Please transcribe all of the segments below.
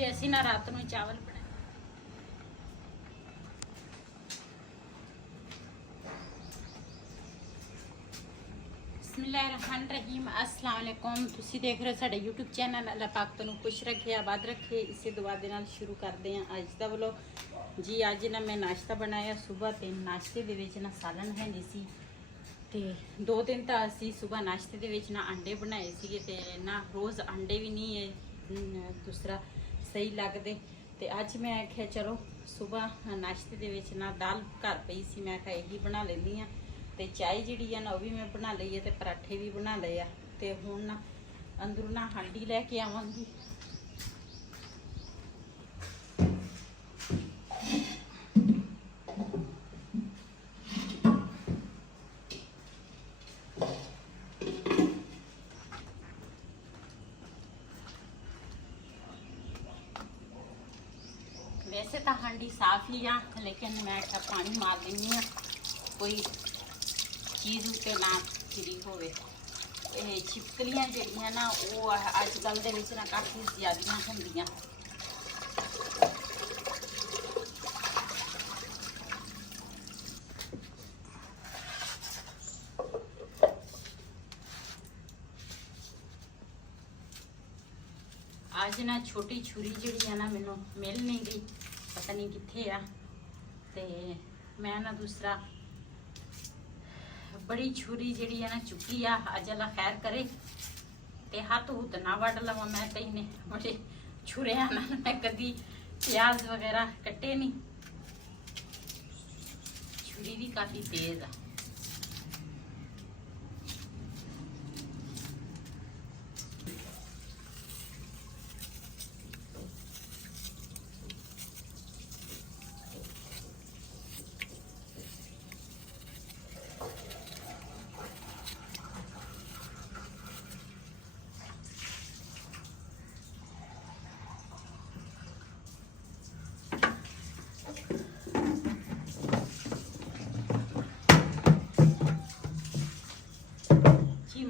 जी असी ना रात में चावल बनाए। बिस्मिल्लाहिर्रहमानिर्रहीम अस्सलाम वालेकुम। तुसी देख रहे हो साडा यूट्यूब चैनल। अल्लाह पाक तैनूं खुश रखे आबाद रखे। इसे दुआ दे नाल शुरू करते हैं अज दा व्लॉग। जी अज ना मैं नाश्ता बनाया सुबह ते नाश्ते दे विच ना सालन है नहीं सी ते 2 दिन तो असी सुबह नाश्ते दे विच ना अंडे बनाए सीगे ते ना रोज़ अंडे भी नहीं है दूसरा सही लगते। तो अज मैं आख्या चलो सुबह नाश्ते दे विच ना दाल घर पई सी, मैं आख्या यही बना लैंदी हाँ। तो चाय जी है ना वह भी मैं बना ली है तो पराठे भी बना ले आ। तो हुण ना अंदरों ना हांडी लैके आवांगी। वैसे तो हांडी साफ ही आ, लेकिन मैं क्या पानी मार लेनी हाँ कोई चीज़ उत्ते ना फिरी होवे। छिपकलियाँ जड़ियाँ ना वो अजकल दे विच ना काफ़ी ज़्यादा होंदियां। आज ना छोटी छुरी जी है ना मैनू मिल नहीं गई, पता नहीं कित्थे आ। ते मैं ना दूसरा बड़ी छुरी जी है ना चुकी आ। अज अल्लाह खैर करे ते हाथ हुत ना वड लवा। मैं तो इन्हें बड़े छुरिया ना मैं कदी प्याज वगैरह कट्टे नहीं। छुरी भी काफ़ी तेज आ।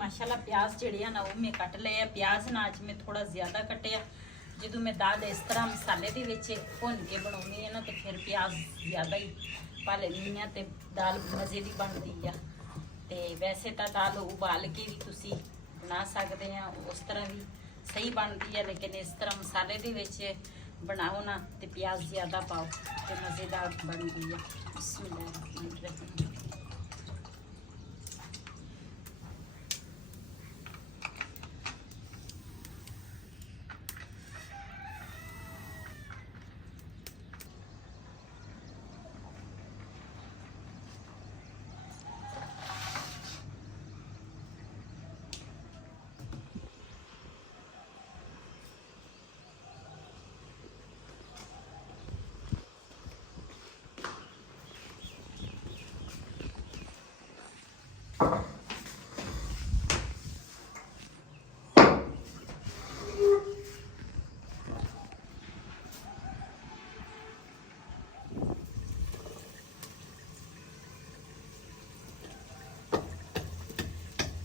माशाल्लाह प्याज जड़े ना वो मैं कट लिया। प्याज ना अज मैं थोड़ा ज़्यादा कटिया। जो मैं दाल इस तरह मसाले के भुन के बनानी है ना तो फिर प्याज ज़्यादा ही पा लेनी है तो दाल मज़े की बनती है। तो वैसे तो दाल उबाल के भी तुसी बना सकते हैं, उस तरह भी सही बनती है। लेकिन इस तरह मसाले के बनाओ ना तो प्याज ज़्यादा पाओ तो मज़ेदार बनती है। बिस्मिल्लाह।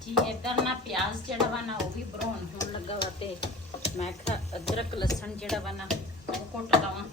जी इधर ना प्याज जड़ा वा ना वो भी ब्राउन होने लगा वा तो मैं अदरक लसन जड़ा वा ना वो कुट लवा।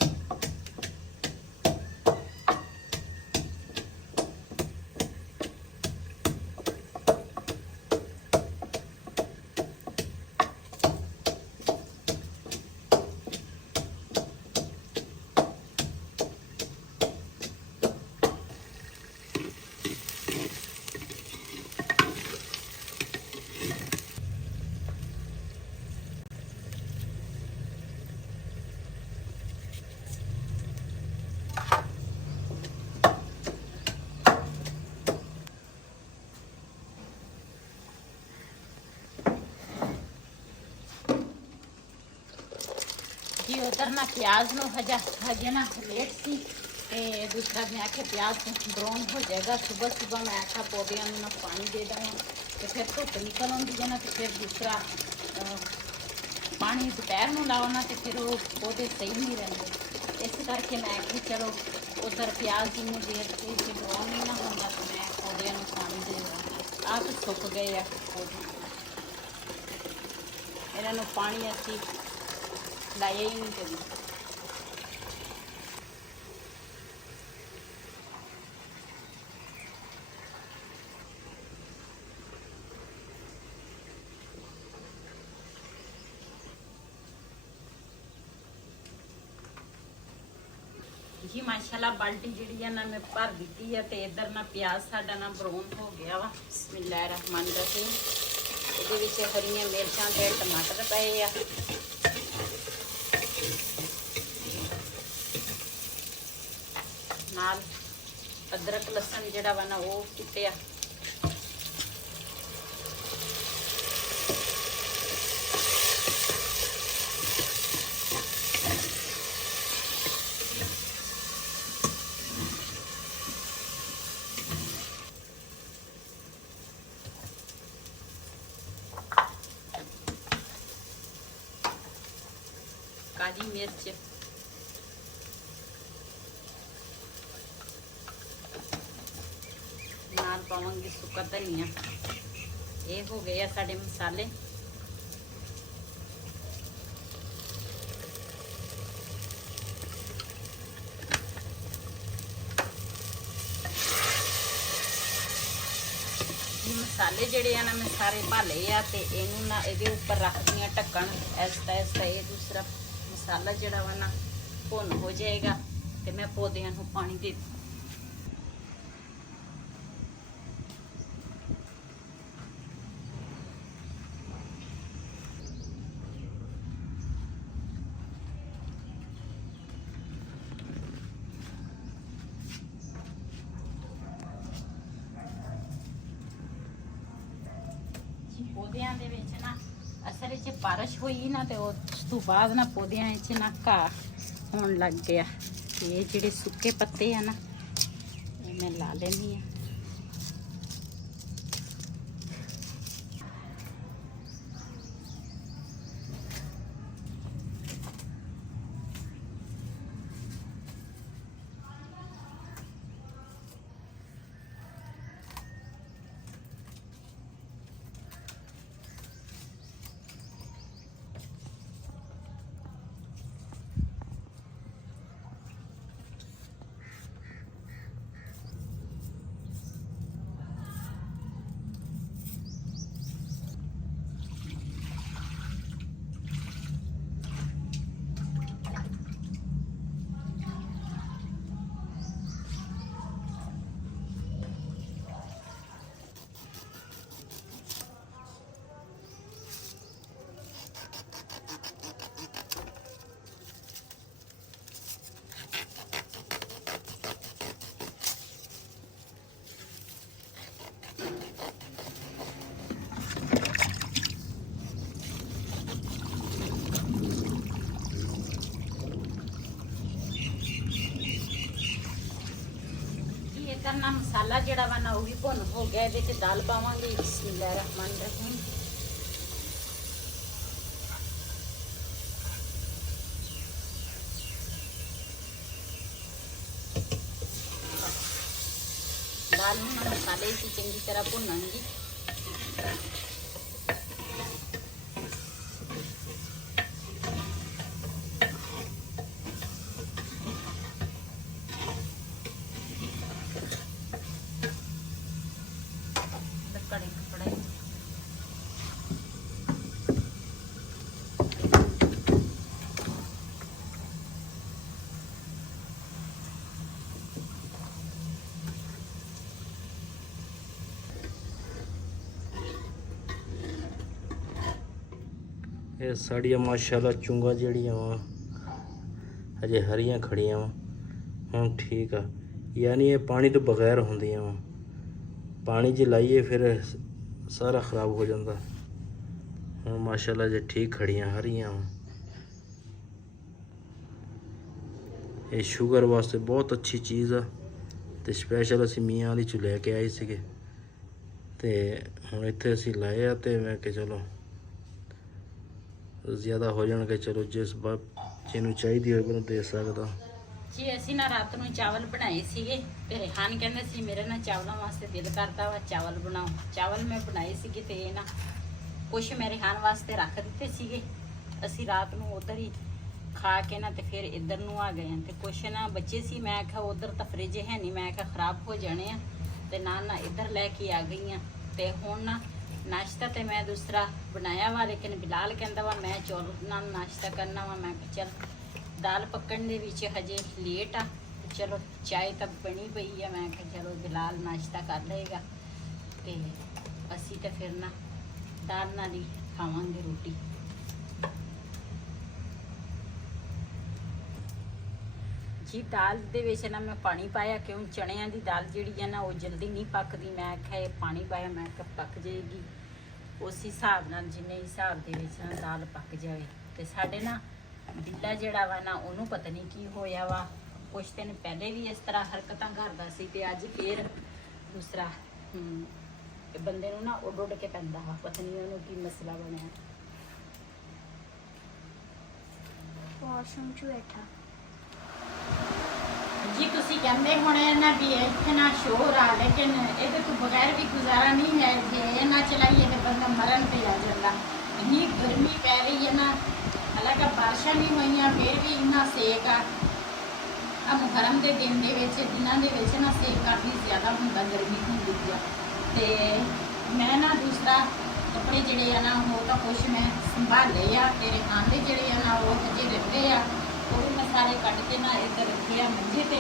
जी उधर ना प्याज में हजे ना लेट सी ते दूसरा मैं आख्या प्याज ब्राउन हो जाएगा। सुबह सुबह मैं आख्या पौधों में ना पानी दे दें तो फिर धुप निकल आती है ना तो फिर दूसरा पानी दोपहर में लाओ ना तो फिर वो पौधे सही नहीं रहते। इस करके मैं आखी चलो उधर प्याज जिन्हें देर से ब्राउन नहीं ना होता तो मैं पौधों में पानी दे दूँ। आप सुक गए आ पौधे, इन्हों पानी असी ਲਾਇਆ ਹੀ ਨਹੀਂ ਕਦੀ। जी माशाल्लाह बाल्टी जी है ना मैं भर दी है। तो इधर ना प्याज साडा ना ब्राउन हो गया वा। बिस्मिल्लाह रहमान रहीम। ये हरिया मिर्चां ते टमाटर पे आ। नाल अदरक लसन जिहड़ा वा ना वो कुटिया। काली मिर्च, नाल पावांगी सुक्का धनिया। ये हो गए साडे मसाले। मसाले जेडे आ ना मैं सारे भाले आ ते इनू ना इहदे उपर रख दियां ढक्कन। ऐसा ऐसा ये दूसरा मसाला जड़ा वा ना भुन हो जाएगा तो मैं पौधों को पानी दे दूँ। पौधों दे विच ना असल च बारिश हुई ना तो उस तो बाद ना पौधों च ना घाह होने लग गया। तो ये जेडे सुके पत्ते हैं ना ये मैं ला लेनी है। करना मसाला जड़ा वा ना वो भी भुन हो गया। ये दाल पावांगी। बिस्मिल्लाह रहमान रहीम। दाल में मसाले की चंगी तरह भुनांगी। ये साड़ियाँ माशाल्लाह चुंगा जड़ियाँ वा अजे हरियां खड़ियाँ वा हम ठीक आ। यानी ये पानी तो बगैर होंदियां वा। पानी च लाइए फिर सारा ख़राब हो जाता। हम माशाल्लाह जे ठीक खड़ियाँ हरियां वा। ये शुगर वास्ते बहुत अच्छी चीज़ आ। तो स्पैशल असी मियाँ वाली चो लैके आए सीगे ते हुण इत्थे असी लाए आ। ते मैं कि चलो ज़्यादा हो जाएगा, चलो जिस बच्चे नूं चाहिदी होवे मैं दे सकदा जी। असी ना रात नूं चावल बनाए सीगे ते रेहान कहंदा सी मेरा ना चावलों वास्ते दिल करदा वा चावल बनाओ। चावल मैं बनाए सीगे ते ना कुछ मैं रेहान वास्ते रख दिते सीगे। असी रात नूं उधर ही ਖਾ ਕੇ ਨਾ ਤੇ ਫਿਰ ਇੱਧਰ ਨੂੰ ਆ ਗਏ ਆ। ਤੇ ਕੁਛ ਨਾ ਬੱਚੇ ਸੀ, ਮੈਂ ਕਿਹਾ ਉਧਰ ਤਾਂ ਫ੍ਰਿਜ ਹੈ ਨਹੀਂ, ਮੈਂ ਕਿਹਾ ਖਰਾਬ ਹੋ ਜਾਣੇ ਆ, ਤੇ ਨਾਲ ਨਾ ਇੱਧਰ ਲੈ ਕੇ ਆ ਗਈ ਆ। ਤੇ ਹੁਣ ਨਾ ਨਾਸ਼ਤਾ ਤੇ ਮੈਂ ਦੂਸਰਾ ਬਣਾਇਆ ਵਾ, ਲੇਕਿਨ ਬਿਲਾਲ ਕਹਿੰਦਾ ਵਾ ਮੈਂ ਚੌਲ ਨਾਲ ਨਾਸ਼ਤਾ ਕਰਨਾ ਵਾ। ਮੈਂ ਕਿਹਾ ਚੱਲ ਦਾਲ ਪੱਕਣ ਦੇ ਵਿੱਚ ਹਜੇ ਲੇਟ ਆ, ਚਲੋ ਚਾय ਤਾਂ ਬਣੀ ਪਈ ਆ, ਮੈਂ ਕਿਹਾ ਚਲੋ ਬਿਲਾਲ ਨਾਸ਼ਤਾ ਕਰ ਲਏਗਾ ਤੇ ਅਸੀਂ ਤਾਂ ਫਿਰ ਨਾ ਦਾਲ ਨਾਲ ਹੀ ਖਾਵਾਂਗੇ ਰੋਟੀ। ਜੀ ਦਾਲ ਦੇ ਵਿੱਚ ਨਾ ਮੈਂ ਪਾਣੀ ਪਾਇਆ, ਕਿਉਂ ਚਣਿਆਂ ਦੀ ਦਾਲ ਜਿਹੜੀ ਹੈ ਨਾ ਉਹ ਜਲਦੀ ਨਹੀਂ ਪੱਕਦੀ। ਮੈਂ ਕਿਹਾ ਇਹ ਪਾਣੀ ਪਾਇਆ, ਮੈਂ ਕਿਹਾ ਪੱਕ ਜਾਏਗੀ ਉਸ ਹਿਸਾਬ ਨਾਲ, ਜਿੰਨੇ ਹਿਸਾਬ ਦੇ ਵਿੱਚ ਨਾ ਦਾਲ ਪੱਕ ਜਾਵੇ। ਤੇ ਸਾਡੇ ਨਾ ਬਿੱਲਾ ਜਿਹੜਾ ਵਾ ਨਾ ਉਹਨੂੰ ਪਤਾ ਨਹੀਂ ਕੀ ਹੋਇਆ ਵਾ, ਕੁਛ ਦਿਨ ਪਹਿਲੇ ਵੀ ਇਸ ਤਰ੍ਹਾਂ ਹਰਕਤਾਂ ਕਰਦਾ ਸੀ ਤੇ ਅੱਜ ਫੇਰ ਦੂਸਰਾ ਇਹ ਬੰਦੇ ਨੂੰ ਨਾ ਉੱਡ ਉੱਡ ਕੇ ਪੈਂਦਾ ਵਾ, ਪਤਾ ਨਹੀਂ ਉਹਨੂੰ ਕੀ ਮਸਲਾ ਬਣਿਆ। ਵਾਸ਼ਰੂਮ 'ਚ ਬੈਠਾ ਜੀ ਤੁਸੀਂ ਕਹਿੰਦੇ ਹੋਣੇ ਨਾ ਵੀ ਇੱਥੇ ਨਾ ਸ਼ੋਰ ਆ, ਲੇਕਿਨ ਇਹਦੇ ਤੋਂ ਬਗੈਰ ਵੀ ਗੁਜ਼ਾਰਾ ਨਹੀਂ ਹੈ। ਜੇ ਇਹ ਨਾ ਚਲਾਈਏ ਤੇ ਬੰਦਾ ਮਰਨ ਤੇ ਆ ਜਾਂਦਾ। ਇੰਨੀ ਗਰਮੀ ਪੈ ਰਹੀ ਹੈ ਨਾ, ਹਾਲਾਂਕਿ ਬਾਰਿਸ਼ਾਂ ਨਹੀਂ ਹੋਈਆਂ ਫਿਰ ਵੀ ਇੰਨਾ ਸੇਕ ਆ। ਮੁਹਰਮ ਦੇ ਦਿਨ ਦੇ ਵਿੱਚ, ਦਿਨਾਂ ਦੇ ਵਿੱਚ ਨਾ ਸੇਕ ਕਾਫੀ ਜ਼ਿਆਦਾ ਹੁੰਦਾ, ਗਰਮੀ ਹੁੰਦੀ ਆ। ਤੇ ਮੈਂ ਨਾ ਦੂਸਰਾ ਕੱਪੜੇ ਜਿਹੜੇ ਆ ਨਾ ਉਹ ਤਾਂ ਕੁਛ ਮੈਂ ਸੰਭਾਲੇ ਆ, ਤੇ ਰਿਹਾਨ ਦੇ ਜਿਹੜੇ ਆ ਨਾ ਉਹ ਹਜੇ ਰਹਿੰਦੇ ਆ, ਉਹ ਵੀ ਮੈਂ ਸਾਰੇ ਕੱਢ ਕੇ ਨਾ ਇੱਧਰ ਰੱਖੇ ਆ ਮੰਜੇ ਤੇ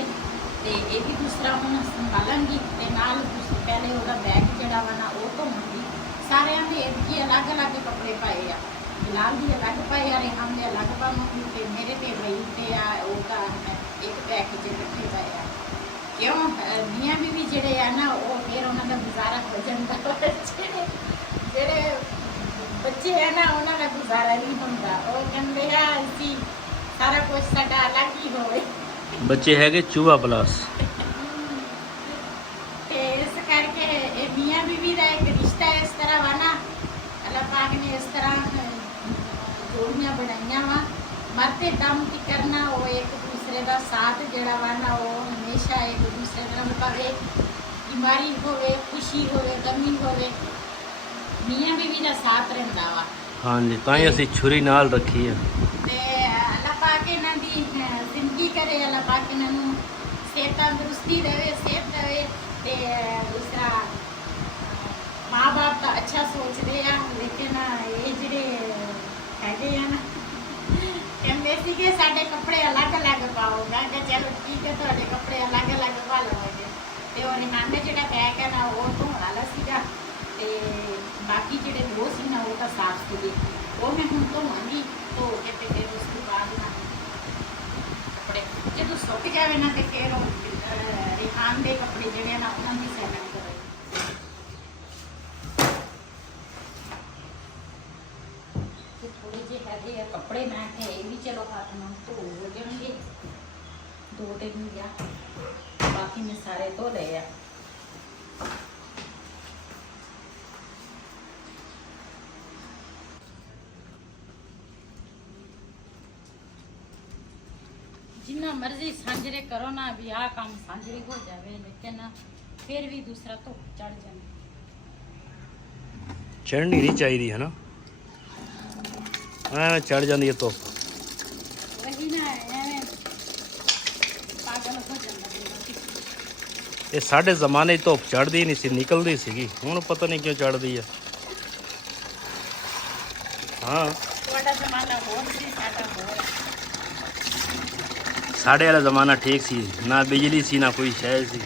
ਇਹ ਵੀ ਦੂਸਰਾ ਹੁਣ ਸੰਭਾਲਾਂਗੀ। ਤੇ ਨਾਲ ਪਹਿਲੇ ਉਹਦਾ ਬੈਗ ਜਿਹੜਾ ਵਾ ਨਾ ਉਹ ਧੋਵਾਂਗੀ। ਸਾਰਿਆਂ ਦੇ ਇੱਥੇ ਅਲੱਗ-ਅਲੱਗ ਕੱਪੜੇ ਪਾਏ ਆ, ਬਿਲਾਲ ਦੀ ਅਲੱਗ ਪਾਏ ਆ, ਰਿਹਾਨ ਦੇ ਅਲੱਗ ਪਾਵਾਂਗੀ, ਤੇ ਮੇਰੇ ਤੇ ਵਹੀ ਤੇ ਆ ਉਹ ਤਾਂ ਇੱਕ ਬੈਗ 'ਚ ਇਕੱਠੇ ਪਏ ਆ। ਕਿਉਂ ਮੀਆਂ ਬੀਵੀ ਜਿਹੜੇ ਆ ਨਾ ਉਹ ਫਿਰ ਉਹਨਾਂ ਦਾ ਗੁਜ਼ਾਰਾ ਹੋ ਜਾਂਦਾ, ਜਿਹੜੇ ਬੱਚੇ ਆ ਨਾ ਉਹਨਾਂ ਦਾ ਗੁਜ਼ਾਰਾ ਨਹੀਂ ਹੁੰਦਾ। ਉਹ ਕਹਿੰਦੇ ਆ ਅਸੀਂ ਸਾਰਾ ਕੁਝ ਸਾਡਾ ਅਲੱਗ ਹੀ ਹੋਵੇ। ਬੱਚੇ ਹੈਗੇ ਚੂਹਾ ਪਲਾਸ। ਤੇ ਇਸ ਕਰਕੇ ਇਹ ਮੀਆਂ ਬੀਵੀ ਦਾ ਇੱਕ ਰਿਸ਼ਤਾ ਇਸ ਤਰ੍ਹਾਂ ਵਾ ਨਾ, ਅੱਲਾਹ ਪਾਕ ਨੇ ਇਸ ਤਰ੍ਹਾਂ ਜੋੜੀਆਂ ਬਣਾਈਆਂ ਵਾ, ਮਰਤੇ ਦਮ ਕੀ ਕਰਨਾ ਉਹ ਇੱਕ ਦੂਸਰੇ ਦਾ ਸਾਥ ਜਿਹੜਾ ਵਾ ਨਾ ਉਹ ਹਮੇਸ਼ਾ ਇੱਕ ਦੂਸਰੇ ਨਾਲ ਭਾਵੇਂ ਬਿਮਾਰੀ ਹੋਵੇ, ਖੁਸ਼ੀ ਹੋਵੇ, ਗਮੀ ਹੋਵੇ, ਮੀਆਂ ਬੀਵੀ ਦਾ ਸਾਥ ਰਹਿੰਦਾ ਵਾ। ਹਾਂਜੀ, ਤਾਂ ਹੀ ਅਸੀਂ ਛੁਰੀ ਨਾਲ ਰੱਖੀ ਆ। ਤੇ ਅੱਲਾਹ ਪਾਕ ਇਹਨਾਂ ਦੀ ਜ਼ਿੰਦਗੀ ਕਰੇ, ਅੱਲਾਹ ਪਾਕ ਇਹਨਾਂ ਨੂੰ ਸਿਹਤ ਤੰਦਰੁਸਤੀ ਦੇਵੇ, ਸਿਹਤ ਦੇਵੇ। ਤੇ ਦੂਸਰਾ ਮਾਂ ਬਾਪ ਤਾਂ ਅੱਛਾ ਸੋਚਦੇ ਆ, ਲੇਕਿਨ ਇਹ ਜਿਹੜੇ ਹੈਗੇ ਆ ਨਾ ਕਹਿੰਦੇ ਸੀ ਕਿ ਸਾਡੇ ਕੱਪੜੇ ਅਲੱਗ-ਅਲੱਗ ਪਾਓ। ਮੈਂ ਕਿਹਾ ਚਲੋ ਠੀਕ ਹੈ, ਤੁਹਾਡੇ ਕੱਪੜੇ ਅਲੱਗ-ਅਲੱਗ ਪਾ ਲਵਾਂਗੇ। ਤੇ ਉਹ ਰਿਹਾਨ ਦਾ ਜਿਹੜਾ ਬੈਗ ਹੈ ਨਾ ਉਹ ਧੋਣ ਵਾਲਾ ਸੀਗਾ, ਤੇ ਬਾਕੀ ਜਿਹੜੇ ਉਹ ਸੀ ਨਾ ਉਹ ਤਾਂ ਸਾਫ਼ ਸੀਗੇ, ਉਹ ਮੈਂ ਹੁਣ ਧੋਵਾਂਗੀ। ਧੋ ਕੇ ਤੇ ਫਿਰ ਉਸ ਤੋਂ ਬਾਅਦ ਨਾ ਕੱਪੜੇ ਜਦੋਂ ਸੁੱਕ ਜਾਵੇ ਨਾ ਤੇ ਫਿਰ ਉਹ ਰਿਹਾਨ ਦੇ ਕੱਪੜੇ ਜਿਹੜੇ ਨਾ ਉਹਨਾਂ ਦੀ ਸੈਟਿੰਗ ਕਰਾਂਗੇ। ਤੇ ਥੋੜੇ ਜਿਹੇ ਹੈਗੇ ਆ ਕੱਪੜੇ, ਮੈਂ ਕਿਹਾ ਇਹ ਵੀ ਚਲੋ ਹੱਥ ਨਾਲ ਧੋ ਹੋ ਜਾਣਗੇ, 2-3 ਜਾਂ ਬਾਕੀ ਮੈਂ ਸਾਰੇ ਧੋ ਲਏ ਆ। जिन्ना मर्जी सांझरे करो ना भी आ काम सांझरे हो जावे, लेकिन फिर भी दूसरा तो चढ़ जाए। ਚੜ੍ਹਨੀ ਨਹੀਂ ਚਾਹੀਦੀ ਹੈ ਨਾ, ਐਵੇਂ ਚੜ ਜਾਂਦੀ ਹੈ ਧੁੱਪ। वही ना एवें पागल हो जाता है। ਇਹ ਸਾਡੇ ਜ਼ਮਾਨੇ 'ਚ ਧੁੱਪ ਚੜ੍ਹਦੀ ਨਹੀਂ ਸੀ, ਨਿਕਲਦੀ ਸੀਗੀ। ਹੁਣ ਪਤਾ ਨਹੀਂ ਕਿਉਂ ਚੜ੍ਹਦੀ ਆ। ਹਾਂ, ਤੁਹਾਡਾ ਜ਼ਮਾਨਾ ਹੋਰ ਸੀ, ਸਾਡਾ ਹੋਰ। ਸਾਡੇ ਵਾਲਾ ਜ਼ਮਾਨਾ ਠੀਕ ਸੀ, ਨਾ ਬਿਜਲੀ ਸੀ ਨਾ ਕੋਈ ਸ਼ੈ ਸੀ।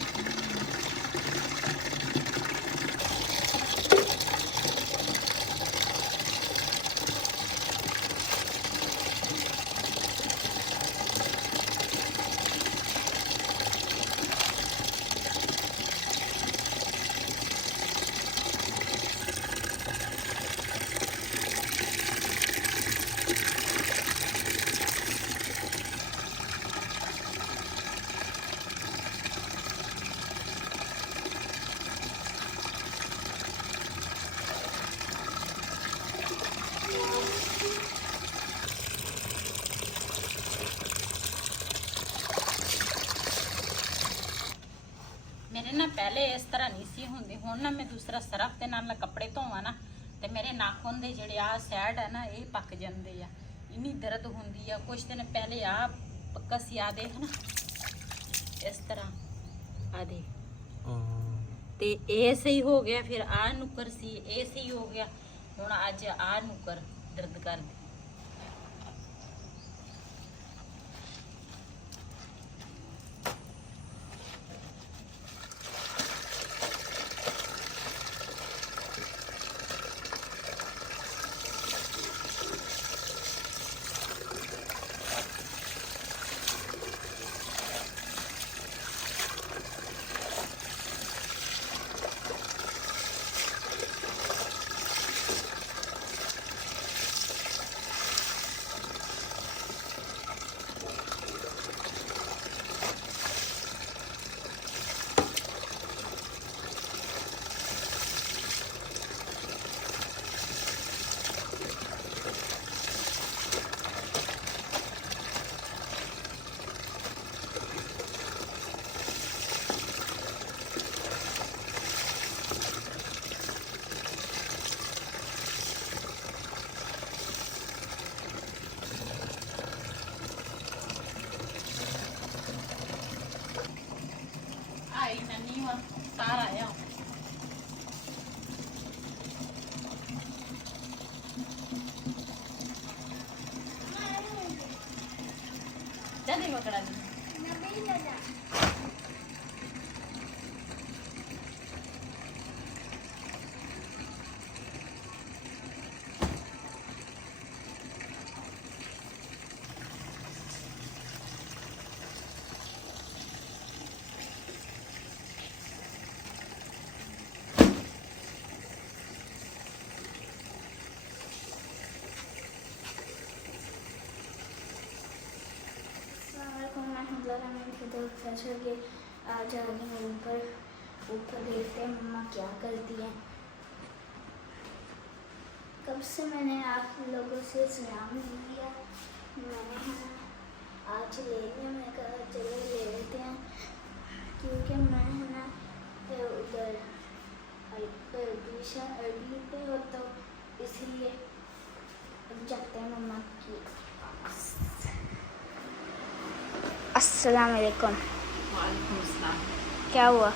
ਮੇਰੇ ਨਾ ਪਹਿਲੇ ਇਸ ਤਰ੍ਹਾਂ ਨਹੀਂ ਸੀ ਹੁੰਦੀ, ਹੁਣ ਨਾ ਮੈਂ ਦੂਸਰਾ ਸਰਫ ਦੇ ਨਾਲ ਕੱਪੜੇ ਧੋਵਾਂ ਨਾ ਤੇ ਮੇਰੇ ਨਾਖੂਨ ਦੇ ਜਿਹੜੇ ਆ ਸਾਈਡ ਹੈ ਨਾ ਇਹ ਪੱਕ ਜਾਂਦੇ ਆ। ਇੰਨੀ ਦਰਦ ਹੁੰਦੀ ਆ। ਕੁਛ ਦਿਨ ਪਹਿਲੇ ਆ ਪੱਕਾ ਸਿਆ ਦੇ ਹਨਾ ਇਸ ਤਰ੍ਹਾਂ ਆ ਦੇ ਤੇ ਇਹ ਸਹੀ ਹੋ ਗਿਆ, ਫਿਰ ਆ ਨੁਕਰ ਸੀ ਇਹ ਸਹੀ ਹੋ ਗਿਆ, ਹੁਣ ਅੱਜ ਆ ਨੁਕਰ ਦਰਦ ਕਰਦੀ। सारा आया जल्दी पकड़ा दी के आज आगे ऊपर ऊपर देखते हैं मम्मा क्या करती है। कब से मैंने आप लोगों से सलाम नहीं लिया, मैंने है ना आज ले लिया। मैं कहा चलो ले लेते हैं क्योंकि मैं है ना उधर ट्यूशन अरबी पे हो तो इसलिए जाते हैं मम्मा की। अस्सलाम वालेकुम। वालेकुम अस्सलाम। क्या हुआ?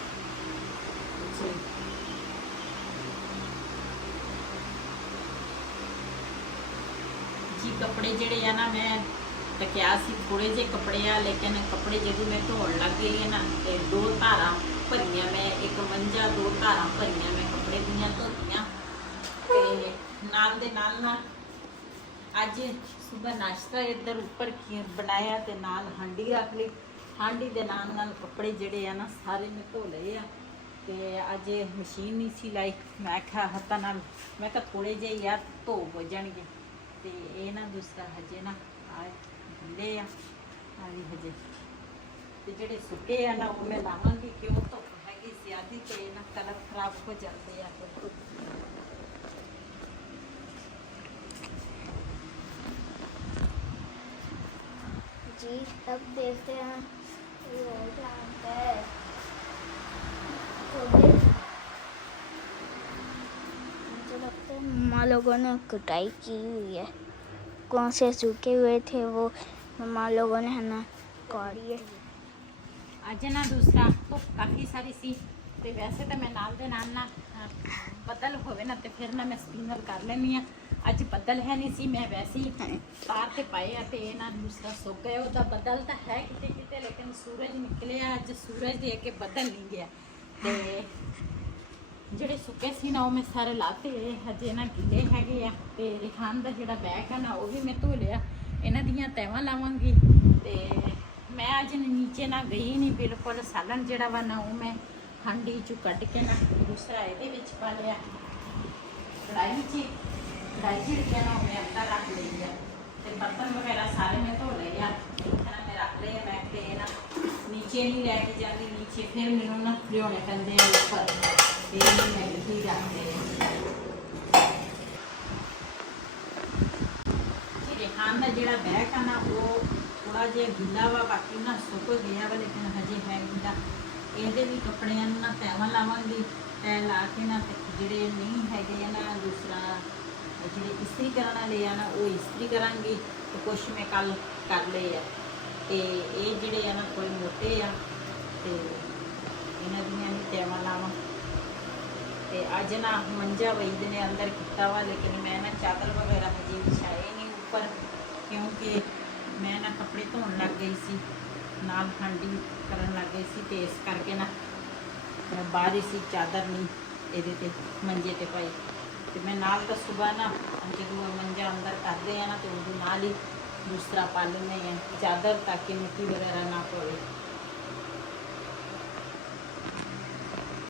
जी जी कपड़े जेड़े आ ना मैं तकिया सी थोड़े जे कपड़े आ, लेकिन कपड़े जदों मैं धोण लग गई है ना ते 2 धारां भरियां, मैं एक मंजा 2 धारां भरियां मैं कपड़े दियां धोतियां ते नाल दे नाल ना अज सुबह नाश्ता इधर ऊपर बनाया ते नाल हांडी रख ली। हांडी दे नाल नाल कपड़े जेड़े आ ना सारे मैं धो लए आ ते अज मशीन नहीं सी लाई। मैं आख्या हत्थां नाल मैं कहा थोड़े जे यार धो हो जाणगे ते ये ना दूसरा हजे ना आ गिले आ भी हजे ते जेड़े सुके आ ना वो मैं लावांगी क्यों धुप हैगी ज्यादा ते ना कलर खराब हो जाते आ। जी अब देखते हैं ये क्या होता है। तो मुझे लगता है मम्मा लोगों ने कुटाई की हुई है। कौन से सूखे हुए थे वो मम्मा लोगों ने है ना काटी है। अज ना दूसरा तो काफ़ी सारी सी ते वैसे तो मैं नाल दे नाल ना बदल होवे ना ते फिर ना मैं स्पिनर कर लेनी आ। अज बदल है नहीं सी, मैं वैसे ही तार ते पाए आ ते ना दूसरा सुक गया। उदा बदल तो है किते किते लेकिन सूरज निकले अज सूरज दे के बदल नहीं गया ते ਜਿਹੜੇ ਸੁੱਕੇ ਸੀ ਨਾ ਉਹ ਮੈਂ ਸਾਰੇ ਲਾਤੇ ਹਜੇ ਨਾ ਗਿੱਲੇ ਹੈਗੇ ਆ। ਤੇ ਰਿਹਾਨ ਦਾ ਜਿਹੜਾ ਬੈਗ ਆ ਨਾ ਉਹ ਵੀ ਮੈਂ ਧੋ ਲਿਆ। ਇਹਨਾਂ ਦੀਆਂ ਤੈਵਾਂ ਲਾਵਾਂਗੀ ਤੇ ਮੈਂ ਅੱਜ ਨੀਚੇ ਨਾ ਗਈ ਨਹੀਂ ਬਿਲਕੁਲ। ਸਾਲਨ ਜਿਹੜਾ ਵਾ ਨਾ ਉਹ ਮੈਂ ਹਾਂਡੀ ਚੋਂ ਕੱਢ ਕੇ ਨਾ ਦੂਸਰਾ ਇਹਦੇ ਵਿੱਚ ਪਾ ਲਿਆ। ਕੜਾਹੀ 'ਚ ਜਿਹੜਾ ਨਾ ਮੈਂ ਅੰਦਰ ਰੱਖ ਲਈ ਆ ਤੇ ਬਰਤਨ ਵਗੈਰਾ ਸਾਰੇ ਮੈਂ ਧੋ ਲਏ ਆ। ਮੈਂ ਰੱਖ ਲਏ ਮੈਂ ਤੇ ਨਾ नीचे नहीं लैके जाती, नीचे फिर मैनू ना लियाने पैंदे आ उपर ते मैं इत्थे ही रखते रेहान का जिहड़ा बैग है ना वो थोड़ा जिहा गिला वा, बाकी ना सुक गया वा लेकिन हजे है गिला। इहदे भी कपड़ियां नूं ना तैवां लावांगी, तै ला के ना जिहड़े नहीं हैगे ना दूसरा जिहड़े इस्त्री करन वाले आ ना वो इस्त्री करांगी ਤੇ ਕੁਛ ਮੈਂ ਕੱਲ ਕਰ ਲਏ ਆ। ਤੇ ਇਹ ਜਿਹੜੇ ਆ ਨਾ ਕੋਈ ਮੋਟੇ ਆ ਤੇ ਇਹਨਾਂ ਦੀਆਂ ਨਹੀਂ ਤੈਵਾਂ ਲਾਵਾਂ। ਤੇ ਅੱਜ ਨਾ ਮੰਜਾ ਵਈਦ ਨੇ ਅੰਦਰ ਕੀਤਾ ਵਾ, ਲੇਕਿਨ ਮੈਂ ਨਾ ਚਾਦਰ ਵਗੈਰਾ ਹਜੇ ਵਿਛਾਏ ਨਹੀਂ ਉੱਪਰ, ਕਿਉਂਕਿ ਮੈਂ ਨਾ ਕੱਪੜੇ ਧੋਣ ਲੱਗ ਗਈ ਸੀ, ਨਾਲ ਹਾਂਡੀ ਕਰਨ ਲੱਗ ਗਈ ਸੀ, ਤੇ ਇਸ ਕਰਕੇ ਨਾ ਮੈਂ ਬਾਹਰ ਹੀ ਸੀ, ਚਾਦਰ ਨਹੀਂ ਇਹਦੇ ਤੇ ਮੰਜੇ ਤੇ ਪਾਈ। ਤੇ ਮੈਂ ਨਾਲ ਤਾਂ ਸੁਬਾਹ ਨਾ ਜਦੋਂ ਮੰਜਾ ਅੰਦਰ ਕਰਦੇ ਆ ਨਾ ਤੇ ਉਹਦੇ ਨਾਲ ਹੀ ਦੂਸਰਾ ਪਾ ਲੈਂਦੇ ਆ ਚਾਦਰ, ਤਾਂ ਕਿ ਮਿੱਟੀ ਵਗੈਰਾ ਨਾ ਪਵੇ।